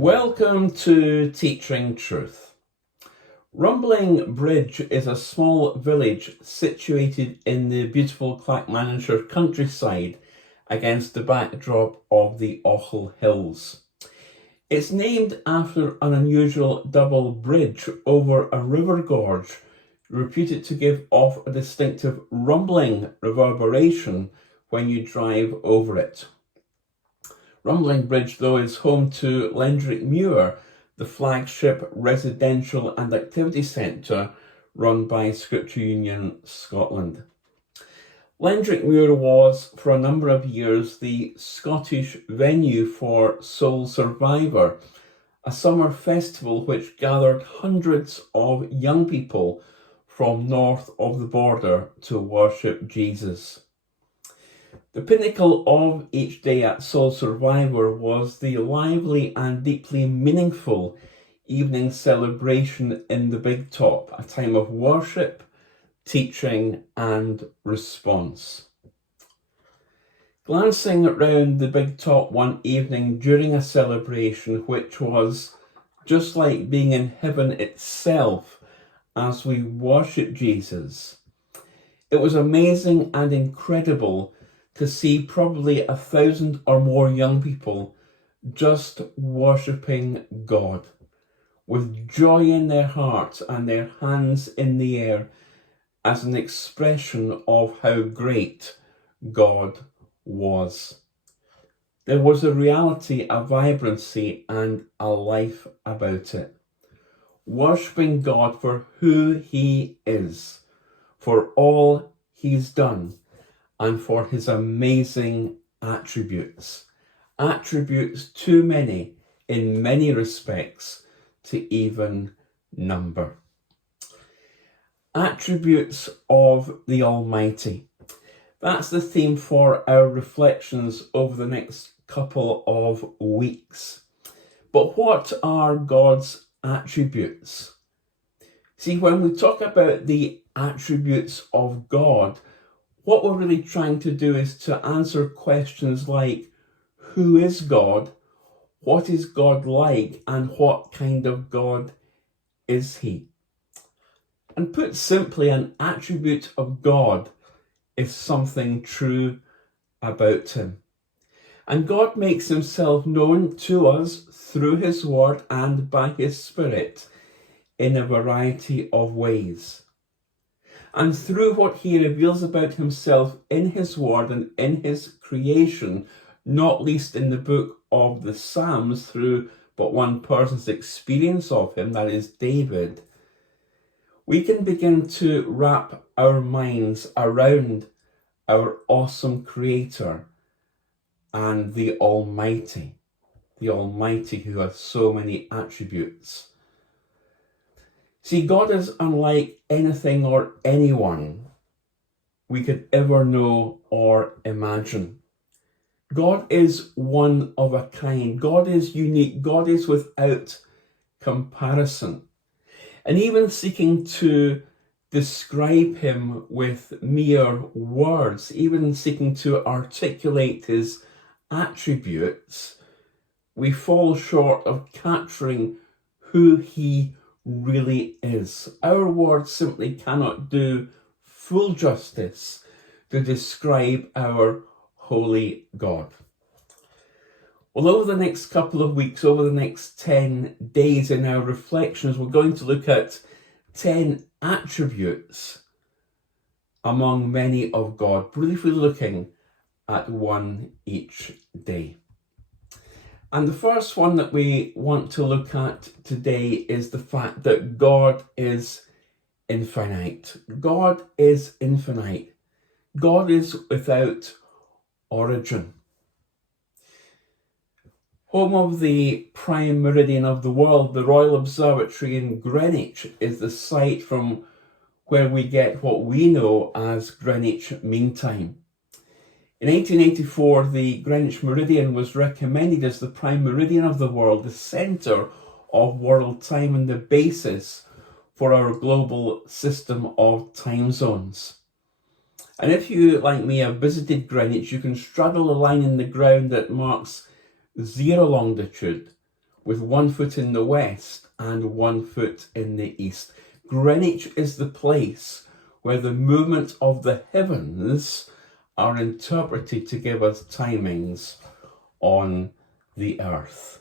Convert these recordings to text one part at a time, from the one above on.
Welcome to Teaching Truth. Rumbling Bridge is a small village situated in the beautiful Clackmannanshire countryside against the backdrop of the Ochil Hills. It's named after an unusual double bridge over a river gorge, reputed to give off a distinctive rumbling reverberation when you drive over it. Rumbling Bridge, though, is home to Lendrick Muir, the flagship residential and activity centre run by Scripture Union Scotland. Lendrick Muir was, for a number of years, the Scottish venue for Soul Survivor, a summer festival which gathered hundreds of young people from north of the border to worship Jesus. The pinnacle of each day at Soul Survivor was the lively and deeply meaningful evening celebration in the Big Top, a time of worship, teaching and response. Glancing around the Big Top one evening during a celebration which was just like being in heaven itself as we worship Jesus, it was amazing and incredible to see probably 1,000 or more young people just worshipping God with joy in their hearts and their hands in the air as an expression of how great God was. There was a reality, a vibrancy and a life about it. Worshipping God for who He is, for all He's done, and for His amazing attributes. Attributes too many, in many respects, to even number. Attributes of the Almighty. That's the theme for our reflections over the next couple of weeks. But what are God's attributes? See, when we talk about the attributes of God, what we're really trying to do is to answer questions like, who is God? What is God like? And what kind of God is He? And put simply, an attribute of God is something true about Him. And God makes Himself known to us through His Word and by His Spirit in a variety of ways. And through what He reveals about Himself in His Word and in His creation, not least in the book of the Psalms, through but one person's experience of Him, that is David, we can begin to wrap our minds around our awesome Creator and the Almighty who has so many attributes. See, God is unlike anything or anyone we could ever know or imagine. God is one of a kind. God is unique. God is without comparison. And even seeking to describe Him with mere words, even seeking to articulate His attributes, we fall short of capturing who He really is. Our words simply cannot do full justice to describe our holy God. Well, over the next couple of weeks, over the next 10 days in our reflections, we're going to look at 10 attributes among many of God, briefly looking at one each day. And the first one that we want to look at today is the fact that God is infinite. God is infinite. God is without origin. Home of the prime meridian of the world, the Royal Observatory in Greenwich is the site from where we get what we know as Greenwich Mean Time. In 1884, the Greenwich Meridian was recommended as the prime meridian of the world, the centre of world time and the basis for our global system of time zones. And if you, like me, have visited Greenwich, you can straddle a line in the ground that marks 0 longitude with one foot in the west and one foot in the east. Greenwich is the place where the movement of the heavens are interpreted to give us timings on the earth.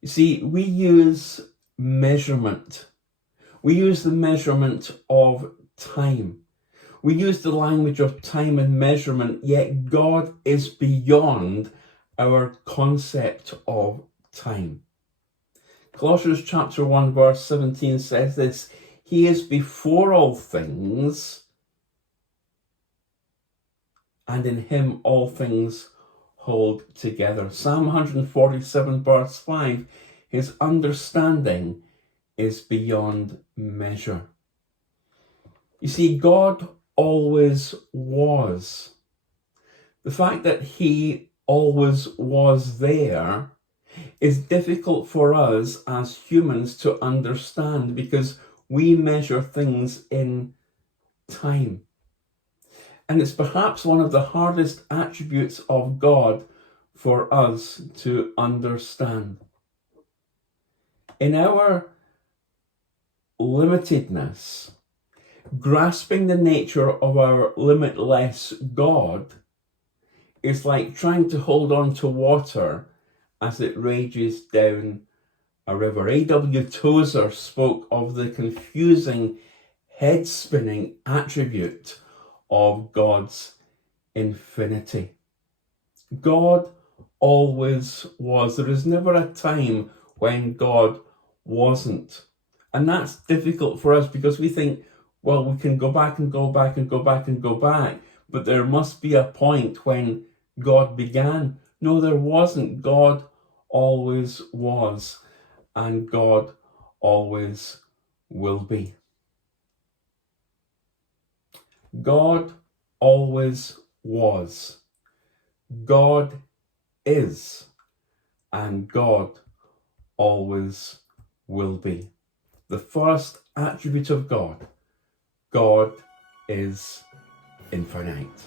You see, we use measurement. We use the measurement of time. We use the language of time and measurement, yet God is beyond our concept of time. Colossians chapter 1 verse 17 says this: He is before all things, and in him all things hold together. Psalm 147 verse 5, his understanding is beyond measure. You see, God always was. The fact that he always was there is difficult for us as humans to understand because we measure things in time. And it's perhaps one of the hardest attributes of God for us to understand. In our limitedness, grasping the nature of our limitless God is like trying to hold on to water as it rages down a river. A.W. Tozer spoke of the confusing, head-spinning attribute of God's infinity. God always was. There is never a time when God wasn't. And that's difficult for us because we think, well, we can go back and go back and go back and go back, but there must be a point when God began. No, there wasn't. God always was, and God always will be. God always was. God is, and God always will be. The first attribute of God: God is infinite.